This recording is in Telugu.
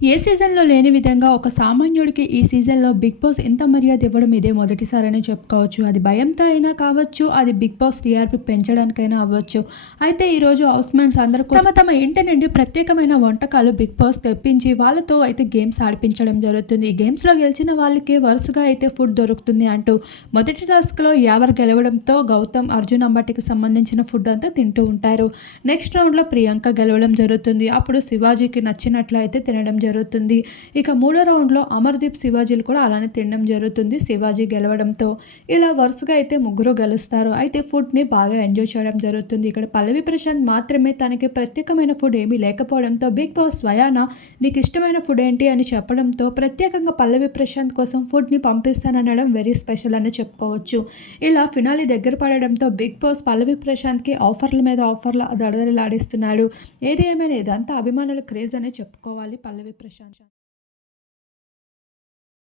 ఏ సీజన్‌లో లేని విధంగా ఒక సామాన్యుడికి ఈ సీజన్‌లో 'బిగ్ బాస్' ఇంత మర్యాద ఇవ్వడం ఇదే మొదటిసారనే చెప్పుకోవచ్చు. అది భయంతో అయినా కావచ్చు, అది 'బిగ్ బాస్' టీఆర్‌పీ పెంచడానికైనా అవ్వచ్చు. అయితే ఈరోజు హౌస్‌మేట్స్ అందరి కోసం తమ తమ ఇంటి నుండి ప్రత్యేకమైన వంటకాలు 'బిగ్ బాస్' తెప్పించి వాళ్ళతో అయితే గేమ్స్ ఆడిపించడం జరుగుతుంది. ఈ గేమ్స్‌లో గెలిచిన వాళ్ళకి వరుసగా అయితే ఫుడ్ దొరుకుతుంది అంటూ మొదటి టాస్క్‌లో యావర్ గెలవడంతో గౌతమ్, అర్జున్ అంబటికి సంబంధించిన ఫుడ్ అంతా తింటూ ఉంటారు. నెక్స్ట్ రౌండ్‌లో ప్రియాంక గెలవడం జరుగుతుంది. అప్పుడు శివాజీకి నచ్చినట్లు అయితే తినడం జరుగుతుంది. ఇక మూడో రౌండ్‌లో అమర్‌దీప్, శివాజీలు కూడా అలానే తినడం జరుగుతుంది శివాజీ గెలవడంతో. ఇలా వరుసగా అయితే ముగ్గురు గెలుస్తారు. అయితే ఫుడ్‌ని బాగా ఎంజాయ్ చేయడం జరుగుతుంది. ఇక్కడ పల్లవి ప్రశాంత్ మాత్రమే తనకి ప్రత్యేకమైన ఫుడ్ ఏమీ లేకపోవడంతో బిగ్ బాస్ స్వయాన నీకిష్టమైన ఫుడ్ ఏంటి అని చెప్పడంతో ప్రత్యేకంగా పల్లవి ప్రశాంత్ కోసం ఫుడ్‌ని పంపిస్తాననడం వెరీ స్పెషల్ అనే చెప్పుకోవచ్చు. ఇలా ఫినాలే దగ్గర పడడంతో బిగ్ బాస్ పల్లవి ప్రశాంత్‌కి ఆఫర్ల మీద ఆఫర్లు దడదడలాడిస్తున్నాడు. ఏది ఏమైనా ఇదంతా అభిమానుల క్రేజ్ అనే చెప్పుకోవాలి పల్లవి ప్రశాంత్.